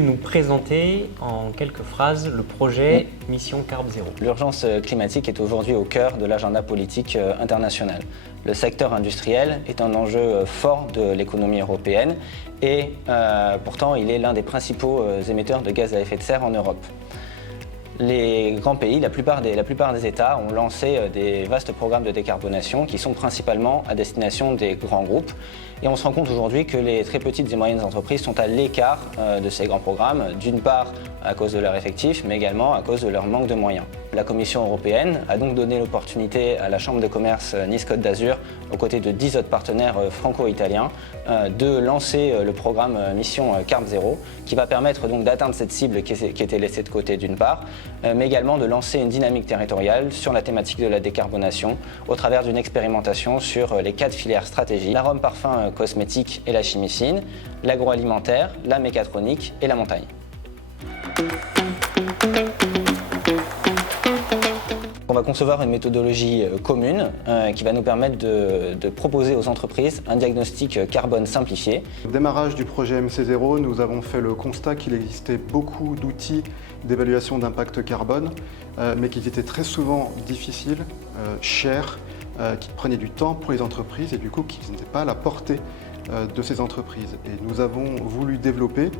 pouvez nous présenter en quelques phrases le projet Mission Carb Zéro? L'urgence climatique est aujourd'hui au cœur de l'agenda politique international. Le secteur industriel est un enjeu fort de l'économie européenne et pourtant il est l'un des principaux émetteurs de gaz à effet de serre en Europe. Les grands pays, la plupart des États ont lancé des vastes programmes de décarbonation qui sont principalement à destination des grands groupes. Et on se rend compte aujourd'hui que les très petites et moyennes entreprises sont à l'écart de ces grands programmes, d'une part à cause de leur effectif, mais également à cause de leur manque de moyens. La Commission européenne a donc donné l'opportunité à la Chambre de commerce Nice-Côte d'Azur, aux côtés de 10 autres partenaires franco-italiens, de lancer le programme Mission Carb Zéro, qui va permettre donc d'atteindre cette cible qui était laissée de côté d'une part, mais également de lancer une dynamique territoriale sur la thématique de la décarbonation au travers d'une expérimentation sur les 4 filières stratégiques: l'arôme, parfum, cosmétique et la chimie fine, l'agroalimentaire, la mécatronique et la montagne. On va concevoir une méthodologie commune qui va nous permettre de proposer aux entreprises un diagnostic carbone simplifié. Au démarrage du projet MC0, nous avons fait le constat qu'il existait beaucoup d'outils d'évaluation d'impact carbone, mais qu'ils étaient très souvent difficiles, chers, qui prenaient du temps pour les entreprises et du coup qui n'étaient pas à la portée de ces entreprises. Et nous avons voulu développer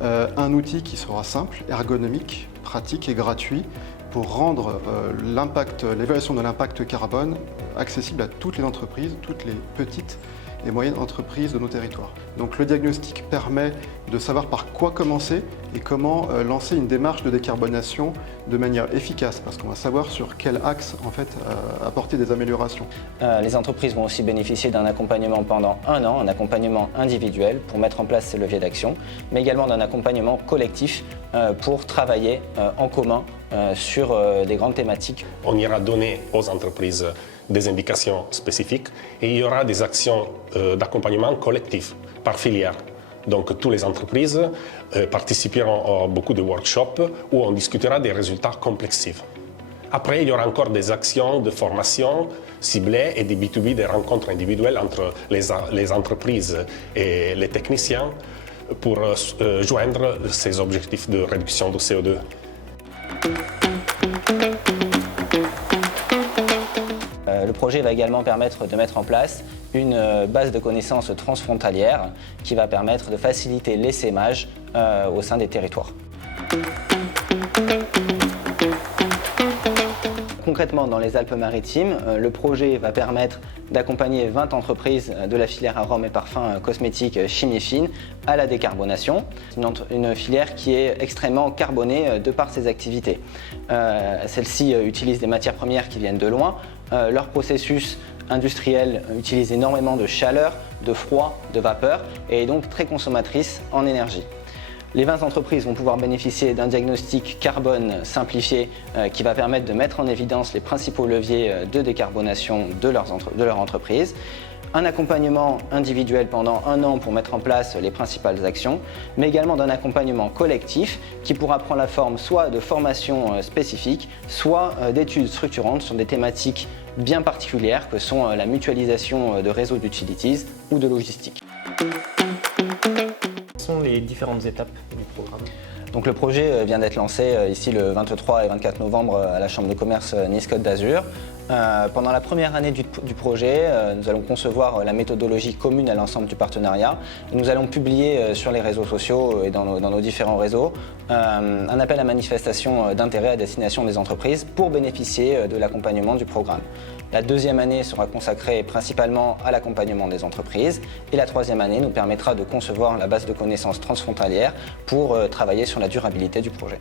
un outil qui sera simple, ergonomique, pratique et gratuit pour rendre l'évaluation de l'impact carbone accessible à toutes les entreprises, toutes les petites et moyennes entreprises de nos territoires. Donc le diagnostic permet de savoir par quoi commencer et comment lancer une démarche de décarbonation de manière efficace, parce qu'on va savoir sur quel axe en fait apporter des améliorations. Les entreprises vont aussi bénéficier d'un accompagnement pendant 1 an, un accompagnement individuel pour mettre en place ces leviers d'action, mais également d'un accompagnement collectif pour travailler en commun sur des grandes thématiques. On ira donner aux entreprises des indications spécifiques et il y aura des actions d'accompagnement collectif par filière. Donc toutes les entreprises participeront à beaucoup de workshops où on discutera des résultats complexifs. Après, il y aura encore des actions de formation ciblées et des B2B, des rencontres individuelles entre les entreprises et les techniciens pour joindre ces objectifs de réduction de CO2. Le projet va également permettre de mettre en place une base de connaissances transfrontalière qui va permettre de faciliter l'essaimage au sein des territoires. Concrètement, dans les Alpes-Maritimes, le projet va permettre d'accompagner 20 entreprises de la filière arômes et parfums cosmétiques chimie fine à la décarbonation. Une filière qui est extrêmement carbonée de par ses activités. Celles-ci utilisent des matières premières qui viennent de loin. Leur processus industriel utilise énormément de chaleur, de froid, de vapeur et est donc très consommatrice en énergie. Les 20 entreprises vont pouvoir bénéficier d'un diagnostic carbone simplifié qui va permettre de mettre en évidence les principaux leviers de décarbonation de leur entreprise. Un accompagnement individuel pendant 1 an pour mettre en place les principales actions, mais également d'un accompagnement collectif qui pourra prendre la forme soit de formations spécifiques, soit d'études structurantes sur des thématiques bien particulières que sont la mutualisation de réseaux d'utilities ou de logistique. Quelles sont les différentes étapes du programme? Donc le projet vient d'être lancé ici le 23 et 24 novembre à la Chambre de commerce Nice-Côte d'Azur. Pendant la première année du projet, nous allons concevoir la méthodologie commune à l'ensemble du partenariat. Nous allons publier sur les réseaux sociaux et dans nos différents réseaux un appel à manifestation d'intérêt à destination des entreprises pour bénéficier de l'accompagnement du programme. La deuxième année sera consacrée principalement à l'accompagnement des entreprises et la troisième année nous permettra de concevoir la base de connaissances transfrontalière pour travailler sur la durabilité du projet.